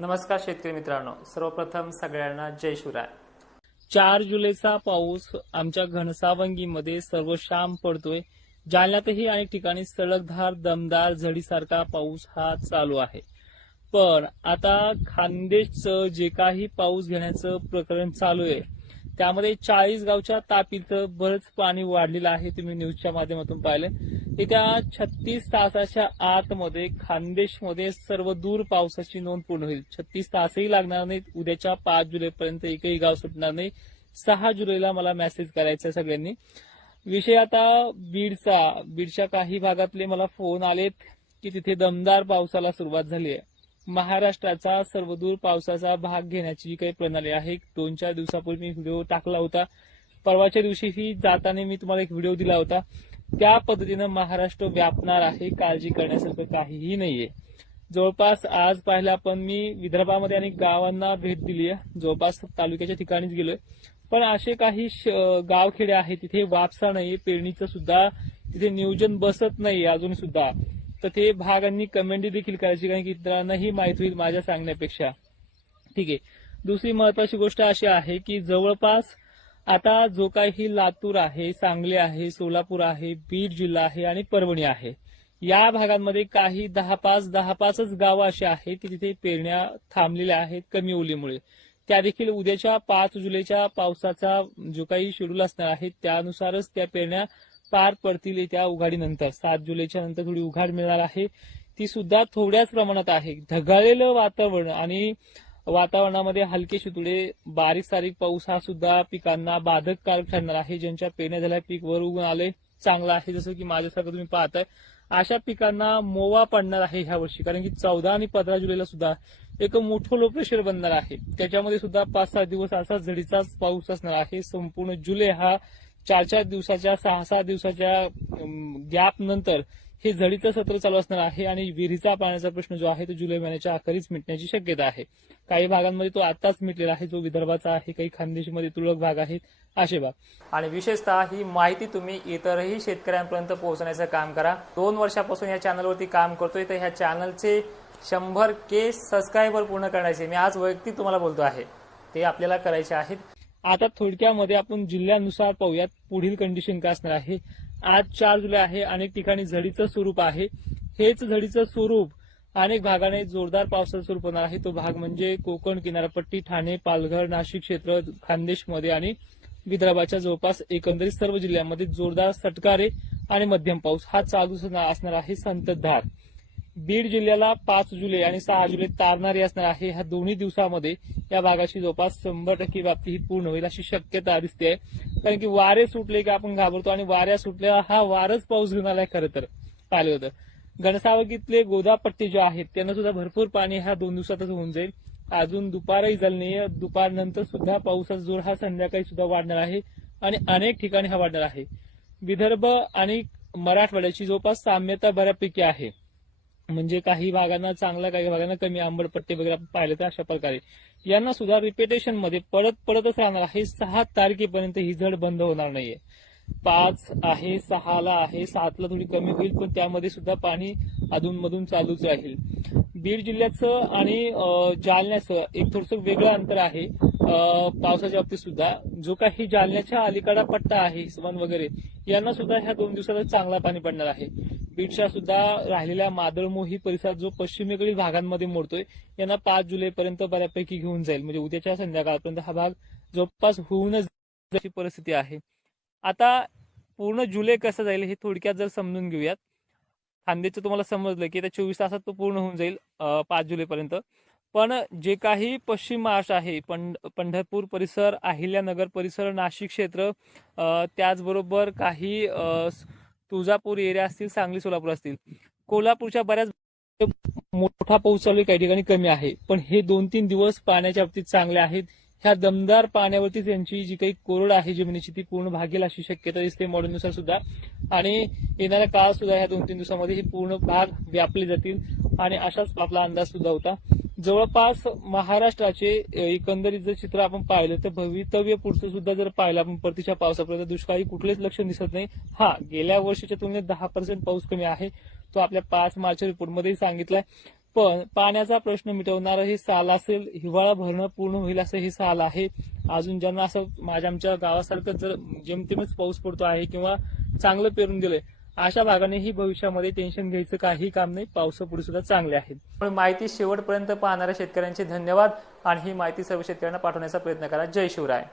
नमस्कार शेतकरी मित्रांनो, सर्वप्रथम सगळ्यांना जय शिवराय। 4 जुलैचा पाऊस आमच्या घनसावंगीमध्ये सर्वशाम पडतोय। जालन्यातही अनेक ठिकाणी सलगधार दमदार झडीसारखा पाऊस हा चालू आहे। पण आता खान्देशचं जे काही पाऊस घेण्याचं प्रकरण चालू आहे त्यामध्ये 40 गावच्या तापीचं बरंच पाणी वाढलेलं आहे। तुम्ही न्यूजच्या माध्यमातून पाहिलं। येत्या 36 तासाच्या आतमध्ये खान्देशमध्ये सर्वदूर पावसाची नोंद पूर्ण होईल। 36 तासही लागणार नाहीत। उद्याच्या 5 जुलैपर्यंत एकही गाव सुटणार नाही। 6 जुलैला मला मेसेज करायचा सगळ्यांनी। विषय आता बीडच्या काही भागातले मला फोन आलेत की तिथे दमदार पावसाला सुरुवात झाली आहे। महाराष्ट्राचा सर्वदूर पावसाचा भाग घेण्याची जी काही प्रणाली आहे, 2-4 दिवसापूर्वी मी व्हिडिओ टाकला होता। परवाच्या दिवशीही जाताना मी तुम्हाला एक व्हिडिओ दिला होता। त्या पद्धतीनं महाराष्ट्र व्यापणार आहे, काळजी करण्यासारखं काहीही नाहीये। जवळपास आज पाहिलं आपण मी विदर्भामध्ये अनेक गावांना भेट दिली आहे, जवळपास तालुक्याच्या ठिकाणीच गेलोय। पण असे काही गावखेडे आहेत तिथे वापसा नाहीये, पेरणीचं सुद्धा तिथे नियोजन बसत नाही अजून सुद्धा। तर ते भागांनी कमेंट देखील करायची, कारण की इतरांनाही माहित होईल माझ्या सांगण्यापेक्षा। ठीक आहे। दुसरी महत्वाची गोष्ट अशी आहे की जवळपास आता जो काही लातूर आहे, सांगली आहे, सोलापूर आहे, बीड जिल्हा आहे आणि परभणी आहे, या भागांमध्ये काही 10-5च गावं अशी आहेत की तिथे पेरण्या थांबलेल्या आहेत कमी ओलीमुळे। त्या देखील उद्याच्या 5 जुलैच्या पावसाचा जो काही शेड्यूल असणार आहे त्यानुसारच त्या पेरण्या पार पडतील। त्या उघाडीनंतर 7 जुलैच्या नंतर थोडी उघाड मिळणार आहे, ती सुद्धा थोड्याच प्रमाणात आहे। ढगाळलेलं वातावरण आणि वातावरणामध्ये हलके शितुडे बारीक सारीक पाऊस हा सुद्धा पिकांना बाधककारक ठरणार आहे। ज्यांच्या पेरण्या झाल्या, पीक वर उगून आले, चांगलं आहे, जसं की माझ्यासारखं तुम्ही पाहताय, अशा पिकांना मोवा पडणार आहे ह्या वर्षी। कारण की 14 आणि 15 जुलैला सुद्धा एक मोठं लो प्रेशर बनणार आहे, त्याच्यामध्ये सुद्धा 5-6 दिवस असा झडीचाच पाऊस असणार आहे। संपूर्ण जुलै हा 4-4 दिवसाच्या 6-6 दिवसाच्या गॅप नंतर हे झडीचं सत्र चालू असणार आहे आणि विहिरीचा पाण्याचा प्रश्न जो आहे तो जुलै महिन्याच्या अखेरीस मिटण्याची शक्यता आहे। काही भागांमध्ये तो आताच मिटलेला आहे, जो विदर्भाचा आहे, काही खानदेशमध्ये तुरळक भाग आहेत, असे भाग। आणि विशेषतः ही माहिती तुम्ही इतरही शेतकऱ्यांपर्यंत पोहोचण्याचं काम करा। 2 वर्षापासून या चॅनलवरती काम करतोय, तर ह्या चॅनलचे 100K सबस्क्रायबर पूर्ण करण्याचे मी आज वैयक्तिक तुम्हाला बोलतो आहे, ते आपल्याला करायचे आहेत। आता थोडक्यामध्ये आपण जिल्ह्यानुसार पाहूयात पुढील कंडिशन काय असणार आहे। आज 4 जुलै आहे, अनेक ठिकाणी झडीचं स्वरूप आहे। हेच झडीचं स्वरूप अनेक भागाने जोरदार पावसाचं स्वरूप होणार आहे। तो भाग म्हणजे कोकण किनारपट्टी, ठाणे, पालघर, नाशिक क्षेत्र, खानदेशमध्ये आणि विदर्भाच्या जवळपास एकंदरीत सर्व जिल्ह्यांमध्ये जोरदार सटकारे आणि मध्यम पाऊस हा चालू असणार आहे, संततधार। बीड जिल्ह्याला 5 जुलै आणि 6 जुलै तारणारी असणार आहे। ह्या दोन्ही दिवसामध्ये या भागाची जवळपास 100% व्याप्ती ही पूर्ण होईल अशी शक्यता दिसते। कारण की वारे सुटले की आपण घाबरतो आणि वाऱ्या सुटल्या हा वारच पाऊस घेऊन आलाय। खरं तर पाहिलं होतं घनसावंगीतले गोदापट्टी जे आहेत त्यांना सुद्धा भरपूर पाणी ह्या 2 दिवसातच होऊन जाईल। अजून दुपारही झालं नाही, दुपारनंतर सुद्धा पावसाचा जोर हा संध्याकाळी सुद्धा वाढणार आहे आणि अनेक ठिकाणी हा वाढणार आहे। विदर्भ आणि मराठवाड्याची जवळपास साम्यता बऱ्यापैकी आहे, म्हणजे काही भागांना चांगला, काही भागांना कमी, आंबटपट्टी वगैरे आपण पाहिलं तर अशा प्रकारे यांना सुद्धा रिपिटेशन मध्ये पडतच राहणार आहे। 6 तारखेपर्यंत ही झड बंद होणार नाहीये। 5 आहे, 6ला आहे, 7ला थोडी कमी होईल, पण त्यामध्ये सुद्धा पाणी अधूनमधून चालूच राहील। बीड जिल्ह्याचं आणि जालन्याचं एक थोडंसं वेगळं अंतर आहे पावसाच्या बाबतीत सुद्धा। जो काही जालन्याच्या अलीकडा पट्टा आहे, हिसवण वगैरे, यांना सुद्धा ह्या 2 दिवसात चांगला पाणी पडणार आहे। बीडच्या सुद्धा राहिलेल्या मादळमोही परिसरात जो पश्चिमेकडील भागांमध्ये मोडतोय यांना 5 जुलैपर्यंत बऱ्यापैकी घेऊन जाईल, म्हणजे उद्याच्या संध्याकाळपर्यंत हा भाग जवळपास होऊनच जाण्याची परिस्थिती आहे। आता पूर्ण जुलै कसं जाईल हे थोडक्यात जर समजून घेऊयात। खानदेशचं तुम्हाला समजलं की त्या 24 तासात तो पूर्ण होऊन जाईल 5 जुलैपर्यंत। पण जे काही पश्चिम महाराष्ट्र आहे, पंढरपूर परिसर, अहिल्यानगर परिसर, नाशिक क्षेत्र, त्याचबरोबर काही तुळजापूर एरिया असतील, सांगली सोलापूर असतील, कोल्हापूरच्या बऱ्याच मोठा पाऊस चालू आहे, काही ठिकाणी कमी आहे। पण हे 2-3 दिवस पाण्याच्या बाबतीत चांगले आहेत। ह्या दमदार पाण्यावरतीच यांची जी काही कोरड आहे जमिनीची ती पूर्ण भागेल अशी शक्यता दिसते मॉडेलनुसार सुद्धा। आणि येणाऱ्या काळात सुद्धा ह्या 2-3 दिवसामध्ये ही पूर्ण भाग व्यापले जातील आणि अशाच आपला अंदाज सुद्धा होता। जवळपास महाराष्ट्राचे एकंदरीत जर चित्र आपण पाहिलं तर भवितव्य पुढचं सुद्धा जर पाहिलं आपण परतीच्या पावसापर्यंत दुष्काळी कुठलेच लक्षण दिसत नाही। गेल्या वर्षीच्या तुलनेत 10% पाऊस कमी आहे, तो आपल्या 5 मार्च रिपोर्टमध्ये सांगितलाय। पण पाण्याचा प्रश्न मिटवणारं हे साल असेल, हिवाळा भरणं पूर्ण होईल असं हे साल आहे. अजून ज्यांना असं आमच्या गावासारखं जर जेमतेमच पाऊस पडतो आहे किंवा चांगलं पेरून दिलंय अशा भागानेही भविष्यामध्ये टेन्शन घ्यायचं काही काम नाही. पावसापुढे सुद्धा चांगले आहेत. पण माहिती शेवटपर्यंत पाहणाऱ्या शेतकऱ्यांचे धन्यवाद आणि ही माहिती सर्व शेतकऱ्यांना पाठवण्याचा प्रयत्न करा. जय शिवराय.